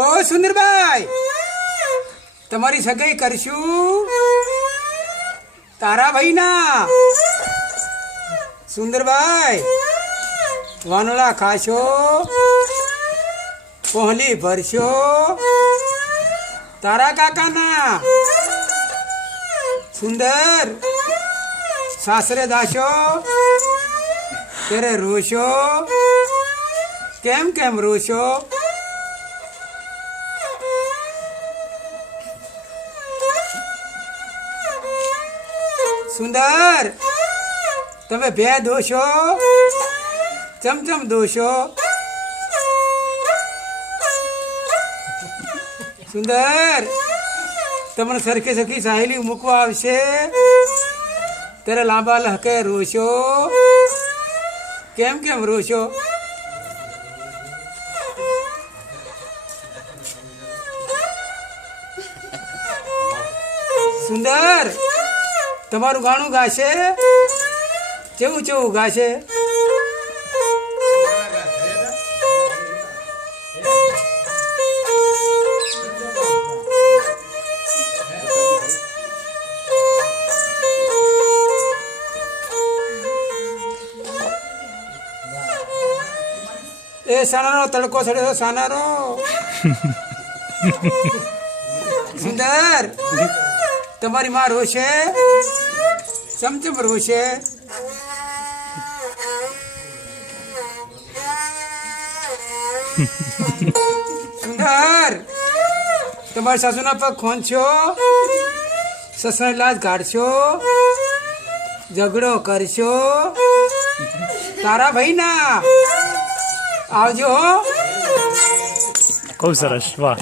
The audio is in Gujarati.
ઓ સુંદરભાઈ, તમારી સગાઈ કરશું તારા ભાઈના. સુંદરભાઈ, વાનોળા ખાશો, પહોલી ભરશો તારા કાકાના. સુંદર, સાસરે દાશો ત્યારે રોશો, કેમ કેમ રોશો? સુંદર, તમે બે દોશો, ચમચમ દોશો. સુંદર, તમને સરખી સરખી સાહેલી મૂકવા આવશે ત્યારે લાંબા લહકે રોશો, કેમ કેમ રોશો? સુંદર, તમારું ગાણું ગાશે, કેવું કેવું ગાશે? એ સાનાનો તડકો ચડ્યો, સાનાનો. સુંદર, તમારી માં રોશે, ચમચમ રોશે. સુંદર, તમારી સાસુના પગ ખોંચો, સસરા લાજ કાઢશો, ઝઘડો કરશો તારા ભાઈના. આવજો. ખૂબ સરસ, વાહ.